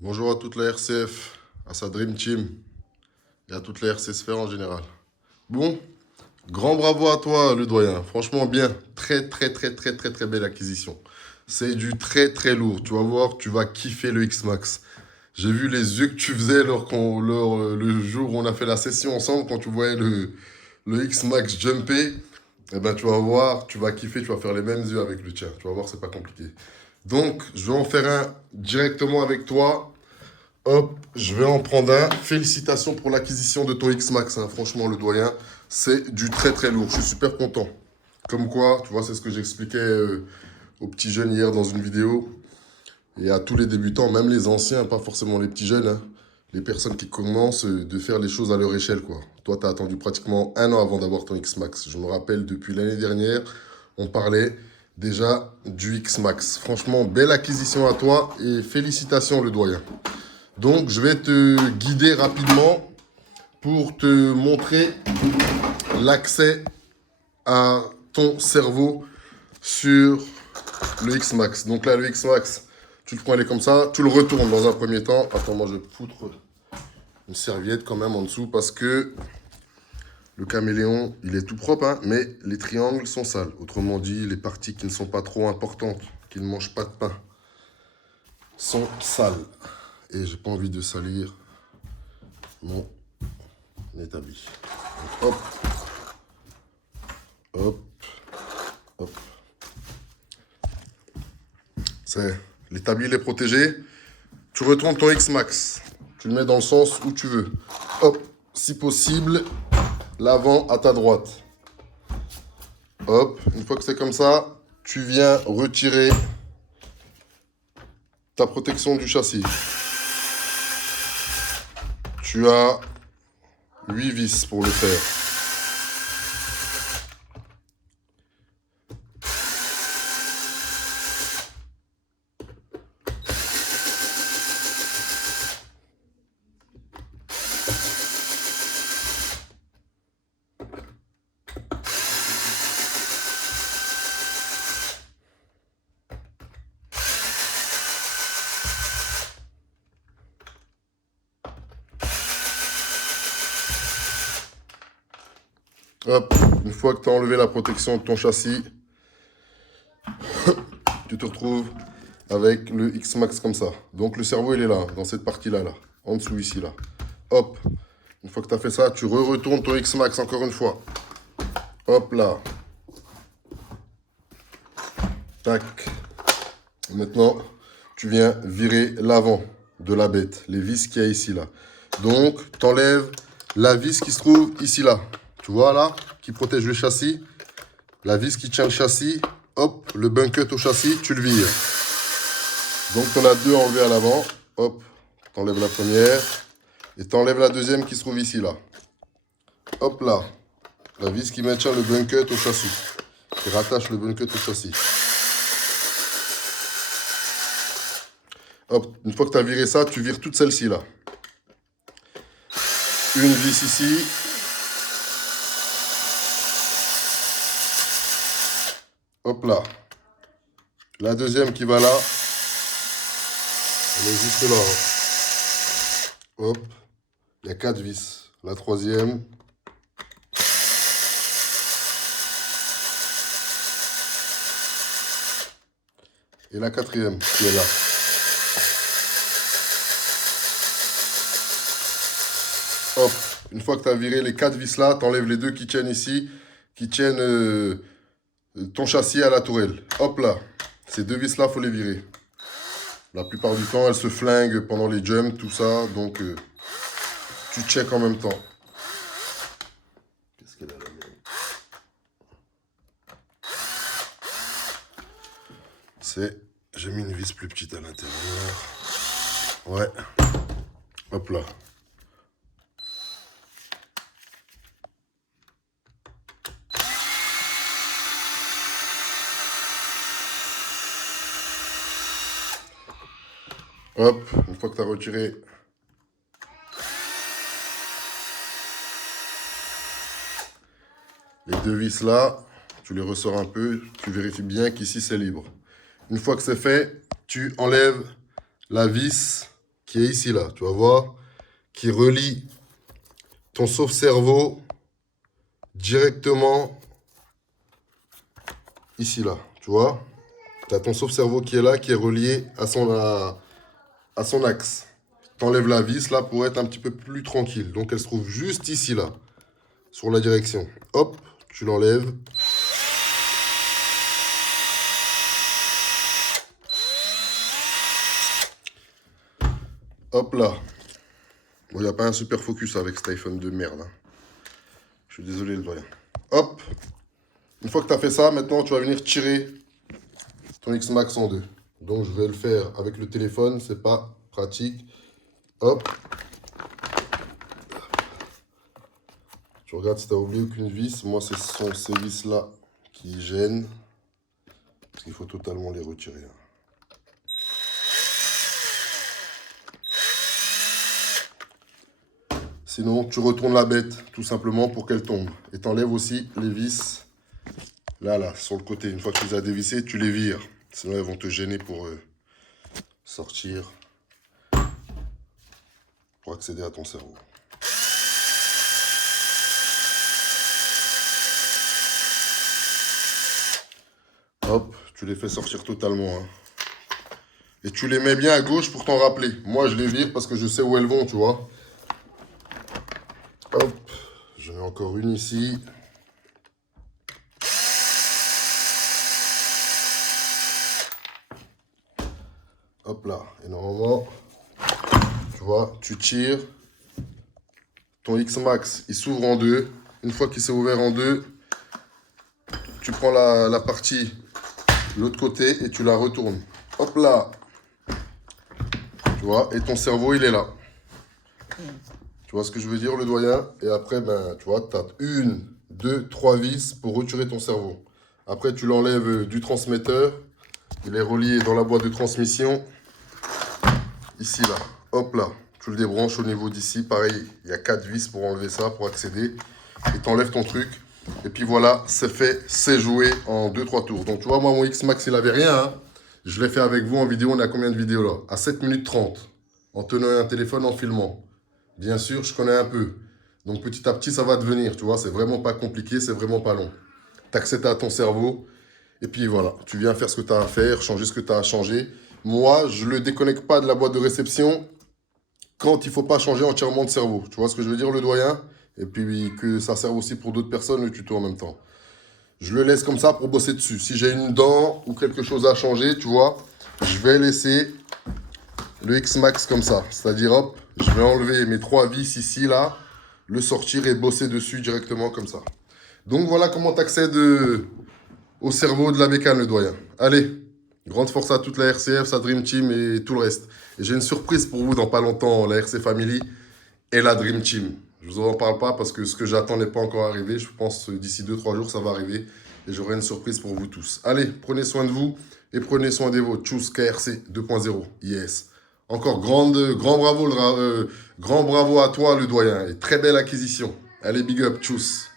Bonjour à toute la RCF, à sa Dream Team et à toute la RC Sphère en général. Bon, grand bravo à toi, le doyen. Franchement, bien. Très, très, très, très, très, très belle acquisition. C'est du très, très lourd. Tu vas voir, tu vas kiffer le X-Max. J'ai vu les yeux que tu faisais le jour où on a fait la session ensemble, quand tu voyais le X-Max jumper. Eh ben, tu vas voir, tu vas kiffer, tu vas faire les mêmes yeux avec le tien. Tu vas voir, c'est pas compliqué. Donc, je vais en faire un directement avec toi. Hop, je vais en prendre un. Félicitations pour l'acquisition de ton X-Max, hein. Franchement, le doyen, c'est du très très lourd. Je suis super content. Comme quoi, tu vois, c'est ce que j'expliquais aux petits jeunes hier dans une vidéo. Et à tous les débutants, même les anciens, pas forcément les petits jeunes, hein. Les personnes qui commencent de faire les choses à leur échelle, quoi. Toi, tu as attendu pratiquement un an avant d'avoir ton X-Max. Je me rappelle, depuis l'année dernière, on parlait déjà du X-Max. Franchement, belle acquisition à toi et félicitations, le doyen. Donc, je vais te guider rapidement pour te montrer l'accès à ton cerveau sur le X-Max. Donc là, le X-Max, tu le prends, il est comme ça. Tu le retournes dans un premier temps. Attends, moi, je vais foutre une serviette quand même en dessous parce que le caméléon, il est tout propre, hein, mais les triangles sont sales. Autrement dit, les parties qui ne sont pas trop importantes, qui ne mangent pas de pain, sont sales. Et j'ai pas envie de salir mon établi. Donc, hop, hop, hop. C'est l'établi, il est protégé. Tu retournes ton X-Max. Tu le mets dans le sens où tu veux. Hop, si possible, l'avant à ta droite. Hop, une fois que c'est comme ça, tu viens retirer ta protection du châssis. Tu as 8 vis pour le faire. Hop, une fois que tu as enlevé la protection de ton châssis, tu te retrouves avec le X-Max comme ça. Donc le cerveau, il est là, dans cette partie-là, là, en dessous ici, là. Hop, une fois que tu as fait ça, tu retournes ton X-Max encore une fois. Hop là. Tac. Maintenant, tu viens virer l'avant de la bête, les vis qu'il y a ici, là. Donc, tu enlèves la vis qui se trouve ici, là. Tu vois, là, qui protège le châssis. La vis qui tient le châssis. Hop, le bunket au châssis, tu le vires. Donc, tu en as deux enlevés à l'avant. Hop, tu enlèves la première. Et tu enlèves la deuxième qui se trouve ici, là. Hop là. La vis qui maintient le bunket au châssis. Qui rattache le bunket au châssis. Hop, une fois que tu as viré ça, tu vires toutes celles-ci là. Une vis ici. Hop là. La deuxième qui va là. Elle est juste là, hein. Hop. Il y a 4 vis. La troisième. Et la quatrième qui est là. Hop. Une fois que tu as viré les 4 vis là, tu enlèves les deux qui tiennent ici, qui tiennent ton châssis à la tourelle. Hop là. Ces deux vis là, il faut les virer. La plupart du temps, elles se flinguent pendant les jumps, tout ça. Donc, tu check en même temps. Qu'est-ce qu'elle a là? J'ai mis une vis plus petite à l'intérieur. Ouais. Hop là. Hop, une fois que tu as retiré les deux vis là, tu les ressors un peu, tu vérifies bien qu'ici c'est libre. Une fois que c'est fait, tu enlèves la vis qui est ici, là. Tu vas voir, qui relie ton sauve-cerveau directement ici, là. Tu vois? Tu as ton sauve-cerveau qui est là, qui est relié à son axe. Tu enlèves la vis, là, pour être un petit peu plus tranquille. Donc, elle se trouve juste ici, là, sur la direction. Hop, tu l'enlèves. Hop là. Bon, il n'y a pas un super focus avec cet iPhone de merde. Hein. Je suis désolé, le doyen. Hop. Une fois que tu as fait ça, maintenant, tu vas venir tirer ton X-Max en deux. Donc, je vais le faire avec le téléphone. C'est pas pratique. Hop. Tu regardes si tu n'as oublié aucune vis. Moi, ce sont ces vis-là qui gênent. Parce qu'il faut totalement les retirer. Hein. Sinon, tu retournes la bête, tout simplement, pour qu'elle tombe. Et t'enlèves aussi les vis, là, sur le côté. Une fois que tu les as dévissées, tu les vires. Sinon, elles vont te gêner pour sortir, pour accéder à ton cerveau. Hop, tu les fais sortir totalement. Hein. Et tu les mets bien à gauche pour t'en rappeler. Moi, je les vire parce que je sais où elles vont, tu vois. Hop, j'en ai encore une ici. Hop là, et normalement, tu vois, tu tires. Ton X-Max, il s'ouvre en deux. Une fois qu'il s'est ouvert en deux, tu prends la partie de l'autre côté et tu la retournes. Hop là. Tu vois, et ton cerveau, il est là. Tu vois ce que je veux dire, le doyen? Et après, ben, tu vois, tu as 1, 2, 3 vis pour retirer ton cerveau. Après, tu l'enlèves du transmetteur. Il est relié dans la boîte de transmission. Ici, là. Hop là. Tu le débranches au niveau d'ici. Pareil, il y a 4 vis pour enlever ça, pour accéder. Et tu enlèves ton truc. Et puis voilà, c'est fait, c'est joué en 2-3 tours. Donc, tu vois, moi, mon X-Max, il n'avait rien. Hein. Je l'ai fait avec vous en vidéo. On a combien de vidéos là? À 7 minutes 30. En tenant un téléphone, en filmant. Bien sûr, je connais un peu. Donc petit à petit, ça va devenir, tu vois. C'est vraiment pas compliqué, c'est vraiment pas long. T'accèdes à ton cerveau. Et puis voilà, tu viens faire ce que tu as à faire, changer ce que tu as à changer. Moi, je ne le déconnecte pas de la boîte de réception quand il ne faut pas changer entièrement de cerveau. Tu vois ce que je veux dire, le doyen? Et puis que ça serve aussi pour d'autres personnes, le tuto en même temps. Je le laisse comme ça pour bosser dessus. Si j'ai une dent ou quelque chose à changer, tu vois, je vais laisser le X-Max comme ça. C'est-à-dire, hop, je vais enlever mes 3 vis ici, là, le sortir et bosser dessus directement comme ça. Donc voilà comment tu accèdes au cerveau de la bécane, le doyen. Allez, grande force à toute la RCF, sa Dream Team et tout le reste. Et j'ai une surprise pour vous dans pas longtemps, la RC Family et la Dream Team. Je vous en parle pas parce que ce que j'attends n'est pas encore arrivé. Je pense d'ici 2-3 jours, ça va arriver. Et j'aurai une surprise pour vous tous. Allez, prenez soin de vous et prenez soin des vôtres. Tchuss, KRC 2.0. Yes. Encore grand bravo à toi, le doyen. Et très belle acquisition. Allez, big up, tchuss.